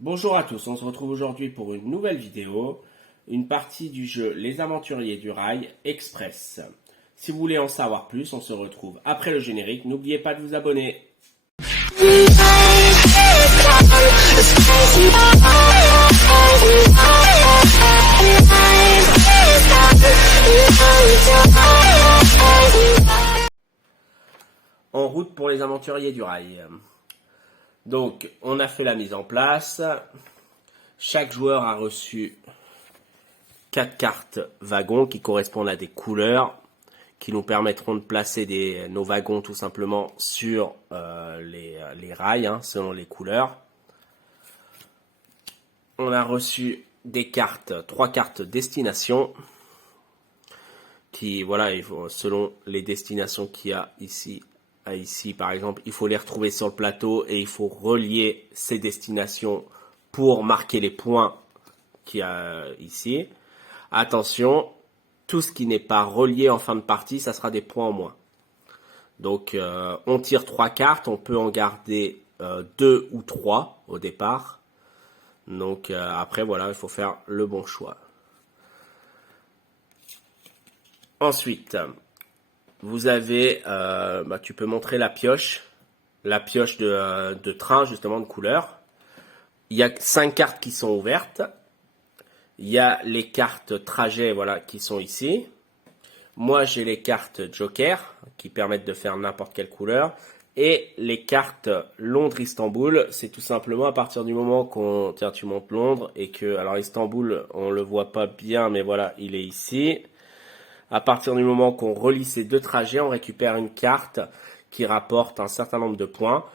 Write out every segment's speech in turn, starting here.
Bonjour à tous, on se retrouve aujourd'hui pour une nouvelle vidéo, une partie du jeu Les Aventuriers du Rail Express. Si vous voulez en savoir plus, on se retrouve après le générique. N'oubliez pas de vous abonner. En route pour les Aventuriers du Rail. Donc, on a fait la mise en place. Chaque joueur a reçu 4 cartes wagons qui correspondent à des couleurs qui nous permettront de placer nos wagons tout simplement sur les rails selon les couleurs. On a reçu des cartes, 3 cartes destination qui, voilà, selon les destinations qu'il y a ici, par exemple, il faut les retrouver sur le plateau et il faut relier ces destinations pour marquer les points qu'il y a ici. Attention, tout ce qui n'est pas relié en fin de partie, ça sera des points en moins. Donc, on tire 3 cartes, on peut en garder 2 ou 3 au départ. Donc, après, voilà, il faut faire le bon choix. Ensuite, vous avez, tu peux montrer la pioche de train, justement, de couleur. Il y a 5 cartes qui sont ouvertes. Il y a les cartes trajet, voilà, qui sont ici. Moi, j'ai les cartes Joker, qui permettent de faire n'importe quelle couleur. Et les cartes Londres-Istanbul, c'est tout simplement à partir du moment qu'on... Tiens, tu montes Londres et que... Alors, Istanbul, on le voit pas bien, mais voilà, il est ici. À partir du moment qu'on relie ces deux trajets, on récupère une carte qui rapporte un certain nombre de points.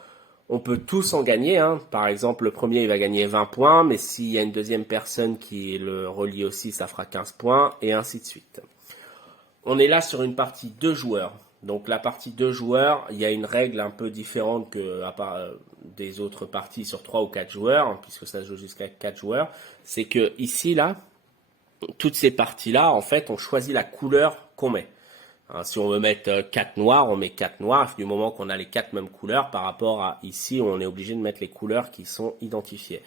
On peut tous en gagner, Par exemple, le premier, il va gagner 20 points, mais s'il y a une deuxième personne qui le relie aussi, ça fera 15 points, et ainsi de suite. On est là sur une partie 2 joueurs. Donc la partie 2 joueurs, il y a une règle un peu différente que des autres parties sur 3 ou 4 joueurs, puisque ça se joue jusqu'à 4 joueurs. C'est que ici, là, toutes ces parties-là, en fait, on choisit la couleur qu'on met. Si on veut mettre 4 noirs, on met 4 noirs, du moment qu'on a les 4 mêmes couleurs, par rapport à ici, on est obligé de mettre les couleurs qui sont identifiées.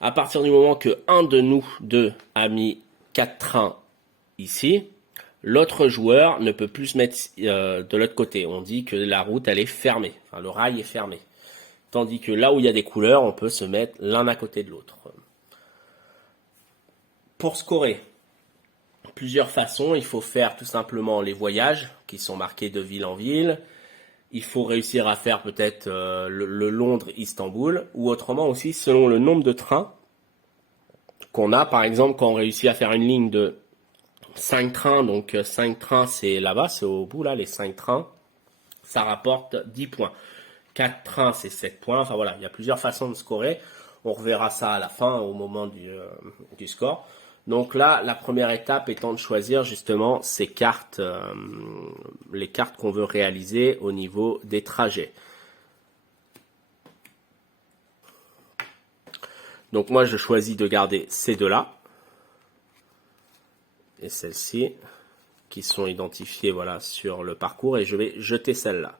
À partir du moment que un de nous deux a mis 4 trains ici, l'autre joueur ne peut plus se mettre de l'autre côté. On dit que la route, elle est fermée, le rail est fermé. Tandis que là où il y a des couleurs, on peut se mettre l'un à côté de l'autre. Pour scorer, plusieurs façons. Il faut faire tout simplement les voyages qui sont marqués de ville en ville. Il faut réussir à faire peut-être le Londres-Istanbul, ou autrement aussi selon le nombre de trains qu'on a. Par exemple, quand on réussit à faire une ligne de 5 trains, donc 5 trains c'est là-bas, c'est au bout là, les 5 trains, ça rapporte 10 points. 4 trains c'est 7 points, enfin voilà, il y a plusieurs façons de scorer. On reverra ça à la fin, au moment du score. Donc là, la première étape étant de choisir justement ces cartes, les cartes qu'on veut réaliser au niveau des trajets. Donc moi, je choisis de garder ces deux-là et celles-ci qui sont identifiées, voilà, sur le parcours, et je vais jeter celle-là.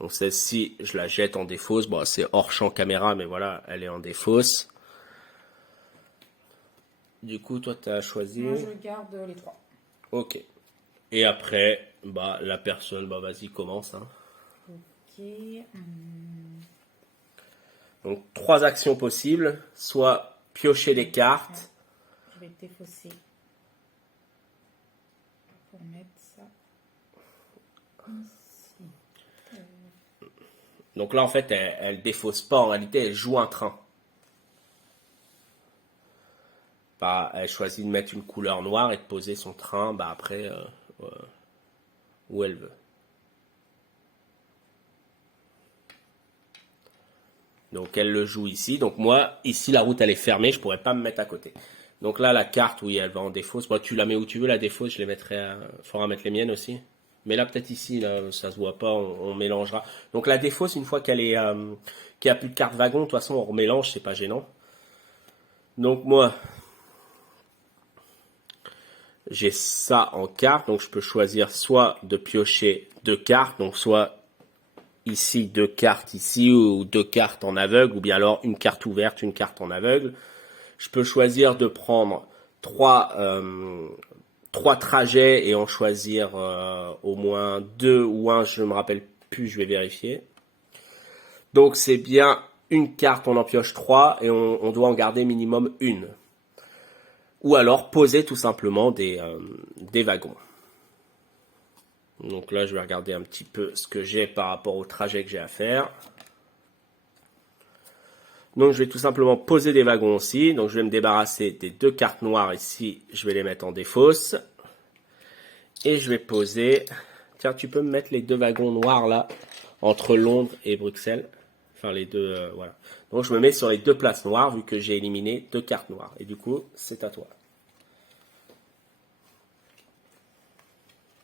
Donc celle-ci, je la jette en défausse. Bon, c'est hors champ caméra, mais voilà, elle est en défausse. Du coup, toi, tu as choisi... Moi, je garde les 3. Ok. Et après, la personne, vas-y, commence. Ok. Donc, 3 actions possibles. Soit piocher les cartes. Je vais défausser. Pour mettre ça ici. Donc là, en fait, elle défausse pas. En réalité, elle joue un train. Elle choisit de mettre une couleur noire et de poser son train après où elle veut. Donc elle le joue ici. Donc moi, ici la route elle est fermée, je pourrais pas me mettre à côté. Donc là la carte, oui, elle va en défausse. Tu la mets où tu veux la défausse, je les mettrai. Faudra mettre les miennes aussi. Mais là peut-être ici, là, ça se voit pas, on mélangera. Donc la défausse, une fois qu'il n'y a plus de carte wagon, de toute façon on remélange, c'est pas gênant. Donc moi, j'ai ça en carte, donc je peux choisir soit de piocher 2 cartes, donc soit ici 2 cartes ici ou 2 cartes en aveugle ou bien alors une carte ouverte, une carte en aveugle. Je peux choisir de prendre 3 trajets et en choisir au moins 2 ou un, je ne me rappelle plus, je vais vérifier. Donc c'est bien une carte, on en pioche 3 et on doit en garder minimum une. Ou alors poser tout simplement des wagons. Donc là je vais regarder un petit peu ce que j'ai par rapport au trajet que j'ai à faire. Donc je vais tout simplement poser des wagons aussi. Donc je vais me débarrasser des 2 cartes noires ici. Je vais les mettre en défausse. Et je vais poser... Tiens, tu peux me mettre les 2 wagons noirs là, entre Londres et Bruxelles. Enfin les deux, voilà. Donc je me mets sur les 2 places noires vu que j'ai éliminé 2 cartes noires. Et du coup, c'est à toi.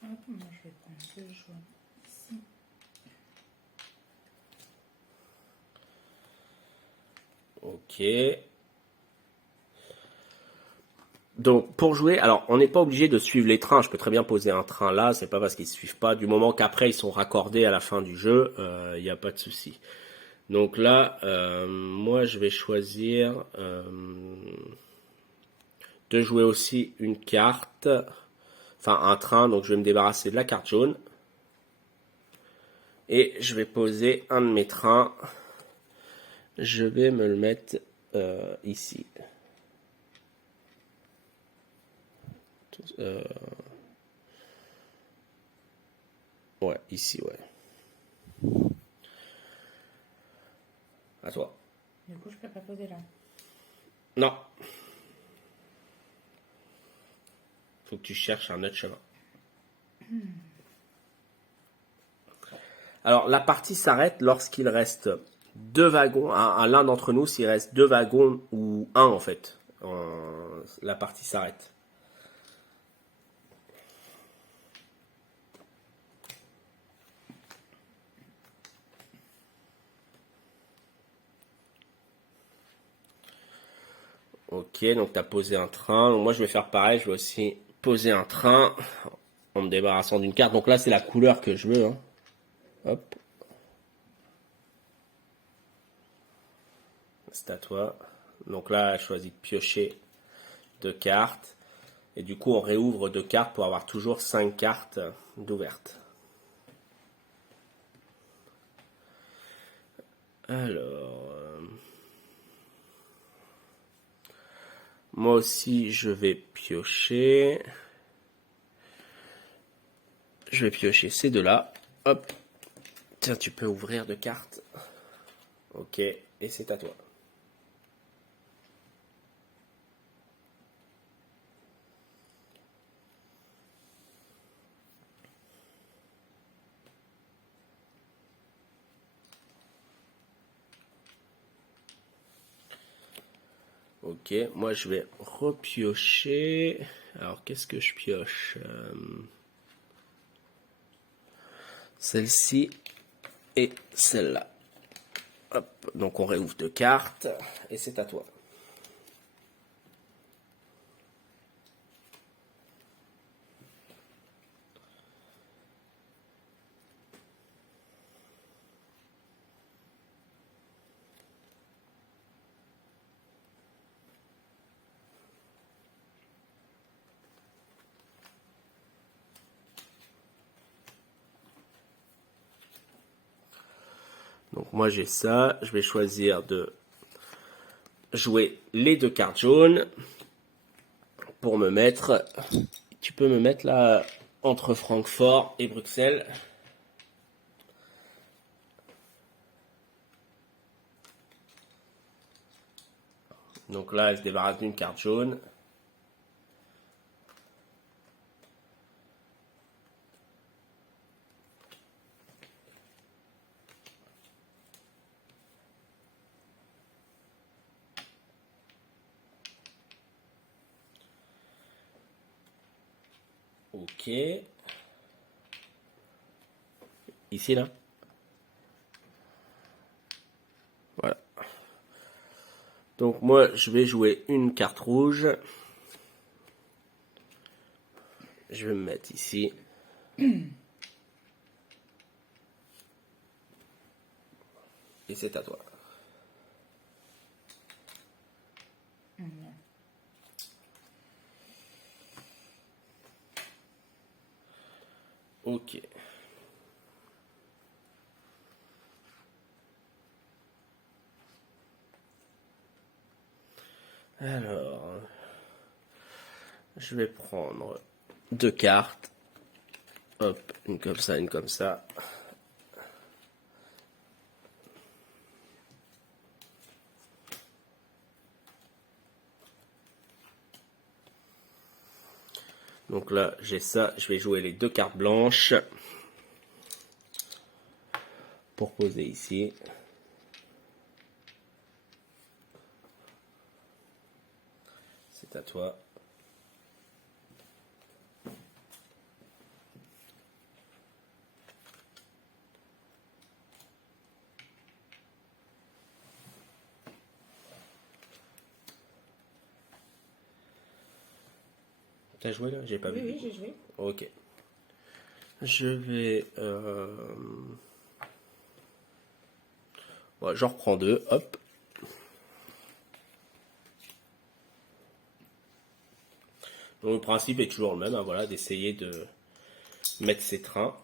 Hop, moi je vais prendre 2 jaunes ici. Ok. Donc pour jouer, alors on n'est pas obligé de suivre les trains. Je peux très bien poser un train là, c'est pas parce qu'ils ne suivent pas. Du moment qu'après ils sont raccordés à la fin du jeu, il n'y a pas de souci. Donc là, moi je vais choisir de jouer aussi une carte, enfin un train. Donc je vais me débarrasser de la carte jaune et je vais poser un de mes trains. Je vais me le mettre ici. Ouais, ici, ouais. À toi. Du coup, je peux pas poser là. Non. Faut que tu cherches un autre chemin. Alors, la partie s'arrête lorsqu'il reste 2 wagons. À l'un d'entre nous, s'il reste 2 wagons ou un en fait. La partie s'arrête. Ok, donc tu as posé un train. Donc, moi, je vais faire pareil. Je vais aussi poser un train en me débarrassant d'une carte. Donc là, c'est la couleur que je veux. Hein. Hop. C'est à toi. Donc là, je choisis de piocher 2 cartes. Et du coup, on réouvre 2 cartes pour avoir toujours 5 cartes d'ouvertes. Alors, moi aussi, je vais piocher. Je vais piocher ces 2-là. Hop. Tiens, tu peux ouvrir 2 cartes. Ok, et c'est à toi. Ok, moi je vais repiocher. Alors, qu'est-ce que je pioche celle-ci et celle-là. Hop, donc on réouvre 2 cartes et c'est à toi. Donc moi j'ai ça, je vais choisir de jouer les 2 cartes jaunes pour me mettre. Tu peux me mettre là entre Francfort et Bruxelles. Donc là, je débarrasse d'une carte jaune. Ok. Ici, là. Voilà. Donc moi, je vais jouer une carte rouge. Je vais me mettre ici. Et c'est à toi. Ok. Alors, je vais prendre 2 cartes. Hop, une comme ça, une comme ça. Donc là, j'ai ça. Je vais jouer les 2 cartes blanches pour poser ici. C'est à toi. T'as joué là? J'ai pas vu. Oui, j'ai joué. Ok. Je vais... Ouais, j'en reprends 2. Hop. Donc le principe est toujours le même. Hein, voilà, d'essayer de mettre ses trains.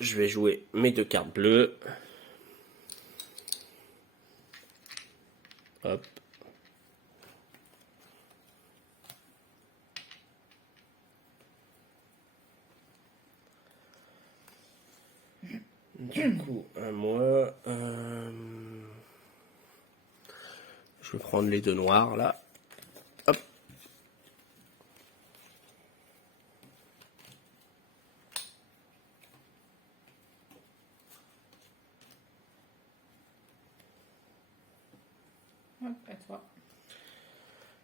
Je vais jouer mes 2 cartes bleues. Hop. Du coup, à moi, je vais prendre les 2 noirs là. Hop. Hop, à toi.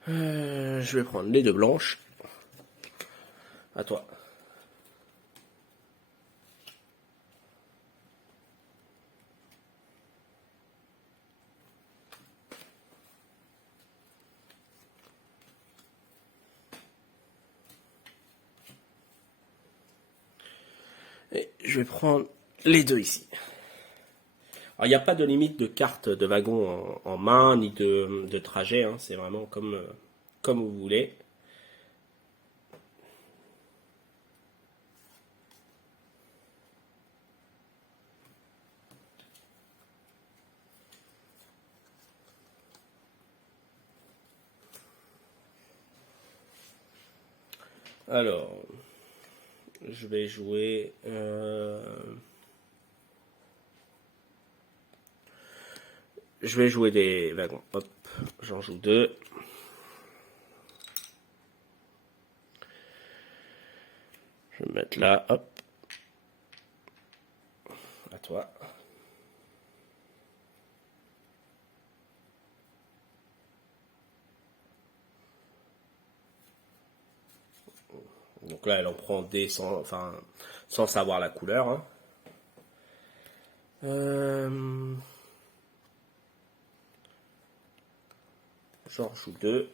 Je vais prendre les 2 blanches. À toi. Et je vais prendre les 2 ici. Alors, il n'y a pas de limite de carte de wagon en main, ni de trajet. Hein. C'est vraiment comme vous voulez. Alors, je vais jouer... Je vais jouer des wagons. Hop, j'en joue 2. Je vais me mettre là. Hop. À toi. Donc là, elle en prend des sans savoir la couleur. Hein. J'en rejoue 2.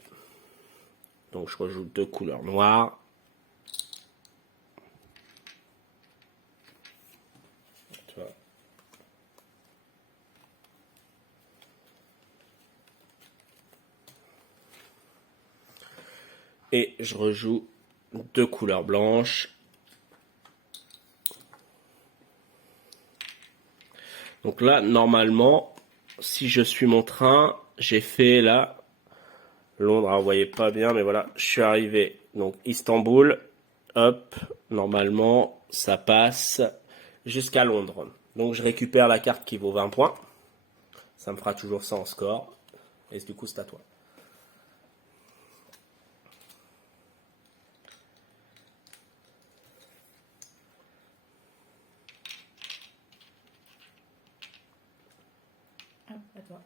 Donc je rejoue 2 couleurs noires. Tu vois. Et je rejoue 2 couleurs blanches. Donc là, normalement, si je suis mon train, j'ai fait là Londres, alors vous voyez pas bien, mais voilà, je suis arrivé. Donc Istanbul, hop, normalement, ça passe jusqu'à Londres. Donc je récupère la carte qui vaut 20 points. Ça me fera toujours ça en score. Et du coup, c'est à toi. Hop, à toi.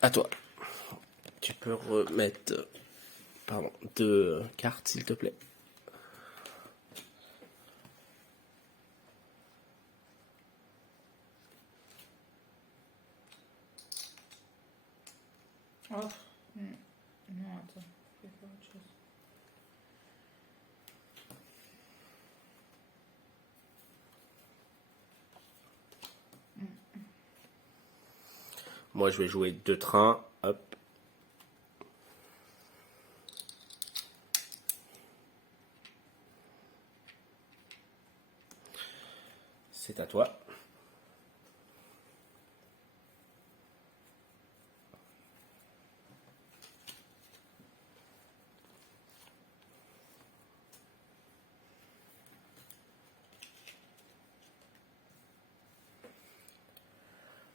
À toi. Tu peux remettre, pardon, 2 cartes, s'il te plaît. Oh, non, attends, je vais faire autre chose. Moi, je vais jouer 2 trains. Hop. C'est à toi.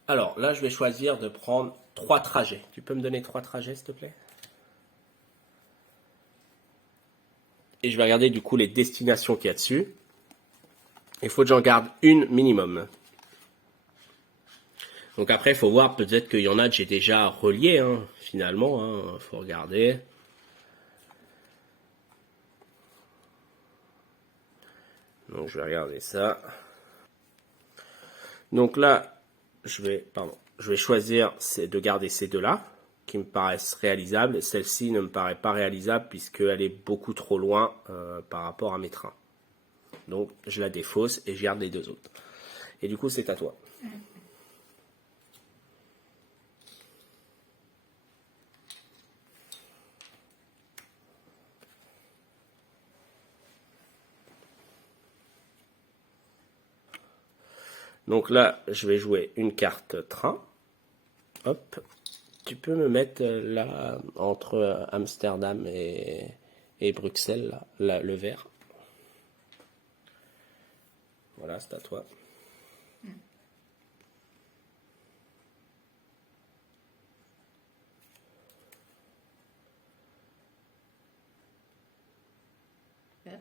Alors là, je vais choisir de prendre 3 trajets. Tu peux me donner 3 trajets, s'il te plaît? Et je vais regarder du coup les destinations qu'il y a dessus. Il faut que j'en garde une minimum. Donc après, il faut voir, peut-être qu'il y en a que j'ai déjà relié, hein, finalement. Hein, faut regarder. Donc je vais regarder ça. Donc là, je vais choisir de garder ces deux-là, qui me paraissent réalisables. Celle-ci ne me paraît pas réalisable puisqu'elle est beaucoup trop loin par rapport à mes trains. Donc je la défausse et je garde les 2 autres. Et du coup, c'est à toi. Donc là, je vais jouer une carte train. Hop. Tu peux me mettre là, entre Amsterdam et Bruxelles, là, le vert. Voilà, c'est à toi. Hop.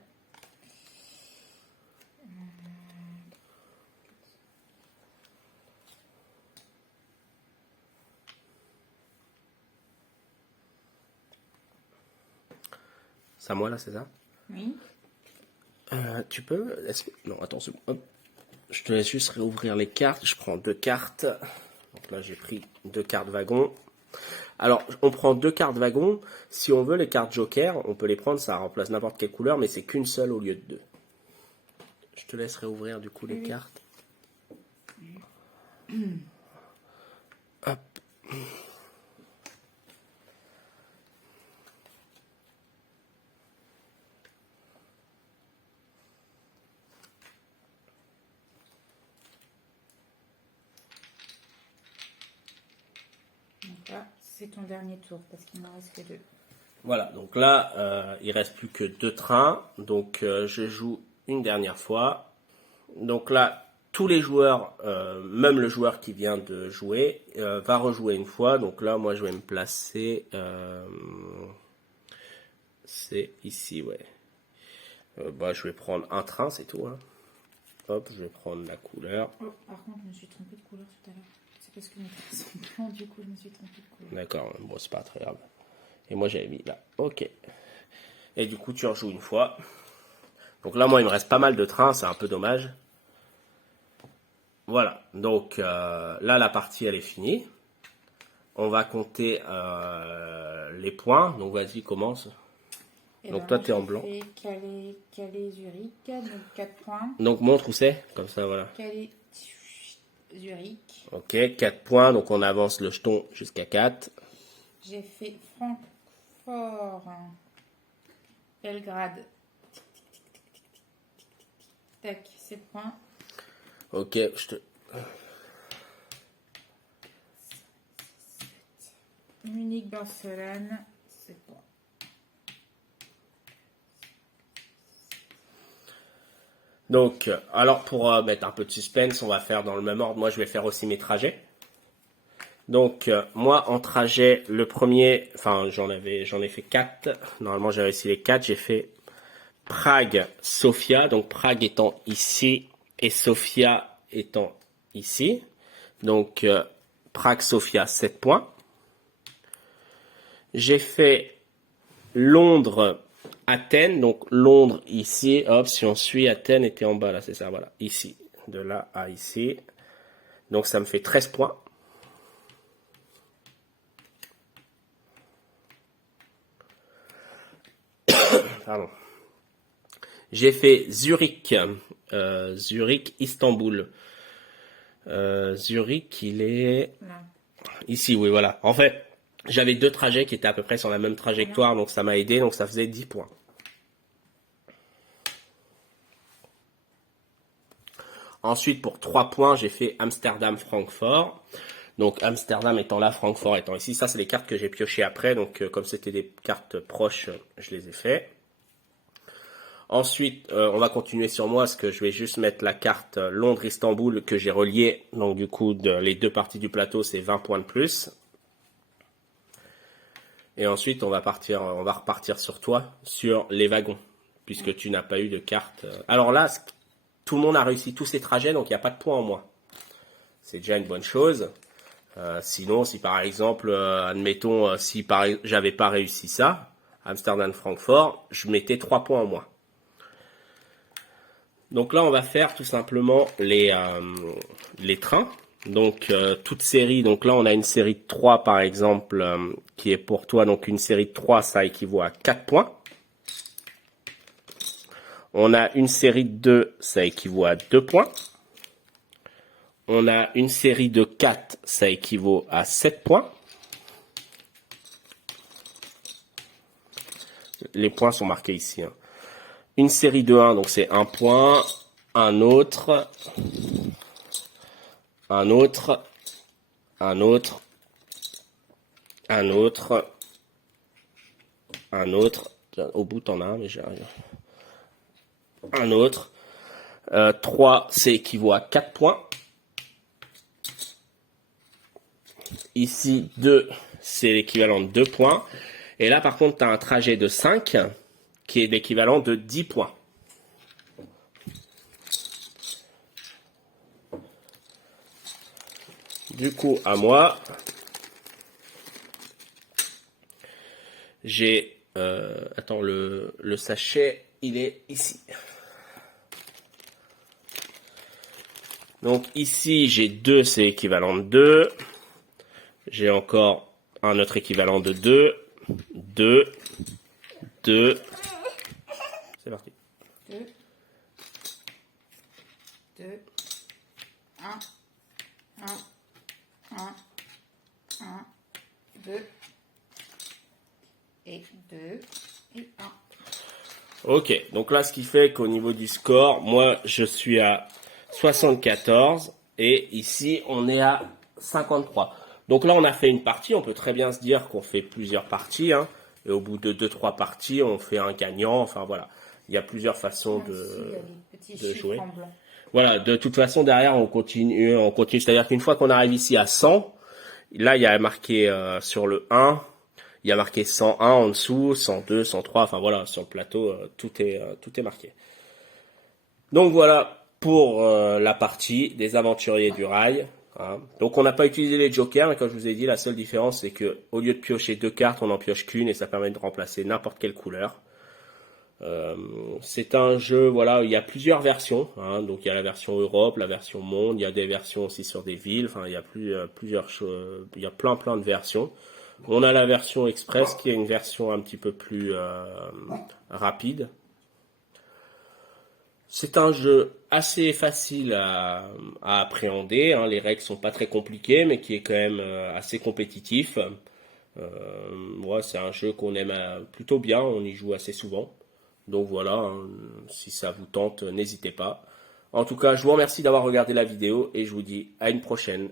C'est à moi là, c'est ça? Oui. Tu peux... Non, attends, c'est bon. Hop. Je te laisse juste réouvrir les cartes. Je prends 2 cartes. Donc là, j'ai pris 2 cartes wagon. Alors, on prend 2 cartes wagon. Si on veut les cartes joker, on peut les prendre. Ça remplace n'importe quelle couleur, mais c'est qu'une seule au lieu de 2. Je te laisse réouvrir du coup les cartes. Hop. Donc là, c'est ton dernier tour parce qu'il m'en reste que 2. Voilà, donc là, il reste plus que 2 trains. Donc, je joue une dernière fois. Donc là, tous les joueurs, même le joueur qui vient de jouer, va rejouer une fois. Donc là, moi, je vais me placer... c'est ici, ouais. Je vais prendre un train, c'est tout. Hein. Hop, je vais prendre la couleur. Oh, par contre, je me suis trompée de couleur tout à l'heure. C'est parce que mes traits sont blancs, du coup, je me suis trompée de couleur. D'accord, bon, c'est pas très grave. Et moi, j'avais mis là. Ok. Et du coup, tu rejoues une fois. Donc là, moi, il me reste pas mal de trains, c'est un peu dommage. Voilà, donc là, la partie, elle est finie. On va compter les points. Donc, vas-y, commence. Et Donc, ben toi, moi, tu es en j'ai blanc. fait Calais, Zurich, donc 4 points. Donc, montre où c'est. Comme ça, voilà. Calais, Zurich. Ok, 4 points. Donc, on avance le jeton jusqu'à 4. J'ai fait Francfort, Belgrade. Tac, 7 points. Ok, je te... Munich, Barcelone, 7 points. Donc, alors pour mettre un peu de suspense, on va faire dans le même ordre. Moi, je vais faire aussi mes trajets. Donc, moi, en trajet, le premier, enfin, j'en ai fait 4. Normalement, j'ai réussi les 4. J'ai fait Prague, Sofia. Donc, Prague étant ici et Sofia étant ici. Donc, Prague, Sofia, 7 points. J'ai fait Londres, Athènes, donc Londres ici, hop, si on suit, Athènes était en bas, là, c'est ça, voilà, ici, de là à ici. Donc ça me fait 13 points. pardon. J'ai fait Zurich, Zurich, Istanbul. Zurich, il est Là. ici, oui, voilà. En fait, j'avais 2 trajets qui étaient à peu près sur la même trajectoire, donc ça m'a aidé, donc ça faisait 10 points. Ensuite, pour 3 points, j'ai fait Amsterdam-Francfort. Donc Amsterdam étant là, Francfort étant ici. Ça, c'est les cartes que j'ai piochées après. Donc comme c'était des cartes proches, je les ai fait. Ensuite, on va continuer sur moi, parce que je vais juste mettre la carte Londres-Istanbul que j'ai reliée. Donc du coup, les 2 parties du plateau, c'est 20 points de plus. Et ensuite, on va repartir sur toi, sur les wagons, puisque tu n'as pas eu de carte. Alors là, tout le monde a réussi tous ses trajets, donc il n'y a pas de points en moins. C'est déjà une bonne chose. Sinon, si par exemple, admettons, si j'avais pas réussi ça, Amsterdam-Francfort, je mettais 3 points en moins. Donc là, on va faire tout simplement les trains. Donc toute série, donc là on a une série de 3 par exemple, qui est pour toi, donc une série de 3, ça équivaut à 4 points. On a une série de 2, ça équivaut à 2 points. On a une série de 4, ça équivaut à 7 points. Les points sont marqués ici. Hein. Une série de 1, donc c'est 1 point. Un autre. Un autre. Un autre. Un autre. Un autre. Au bout, t'en as un, mais j'arrive. Un autre. 3, c'est équivaut à 4 points. Ici, 2, c'est l'équivalent de 2 points. Et là, par contre, tu as un trajet de 5 qui est l'équivalent de 10 points. Du coup, à moi, j'ai... attends, le sachet, il est ici. Donc ici, j'ai 2, c'est équivalent de 2. J'ai encore un autre équivalent de 2. 2. 2. C'est parti. 2. 2. 1. 1. 1. 1. 2. Et 2. Et 1. Ok, donc là, ce qui fait qu'au niveau du score, moi, je suis à 74 et ici, on est à 53. Donc là, on a fait une partie. On peut très bien se dire qu'on fait plusieurs parties. Hein, et au bout de 2-3 parties, on fait un gagnant. Enfin, voilà. Il y a plusieurs façons de jouer. Voilà, de toute façon, derrière, on continue. C'est-à-dire qu'une fois qu'on arrive ici à 100, là, il y a marqué sur le 1, il y a marqué 101 en dessous, 102, 103. Enfin, voilà, sur le plateau, tout est marqué. Donc, voilà pour la partie des aventuriers du rail. Hein. Donc on n'a pas utilisé les jokers, mais comme je vous ai dit, la seule différence c'est que au lieu de piocher 2 cartes, on en pioche qu'une et ça permet de remplacer n'importe quelle couleur. C'est un jeu, voilà, il y a plusieurs versions. Hein. Donc il y a la version Europe, la version Monde, il y a des versions aussi sur des villes. Enfin, il y a plusieurs choses, il y a plein de versions. On a la version Express qui est une version un petit peu plus rapide. C'est un jeu assez facile à appréhender, hein. Les règles sont pas très compliquées, mais qui est quand même assez compétitif. Ouais, c'est un jeu qu'on aime plutôt bien, on y joue assez souvent. Donc voilà, hein, si ça vous tente, n'hésitez pas. En tout cas, je vous remercie d'avoir regardé la vidéo et je vous dis à une prochaine.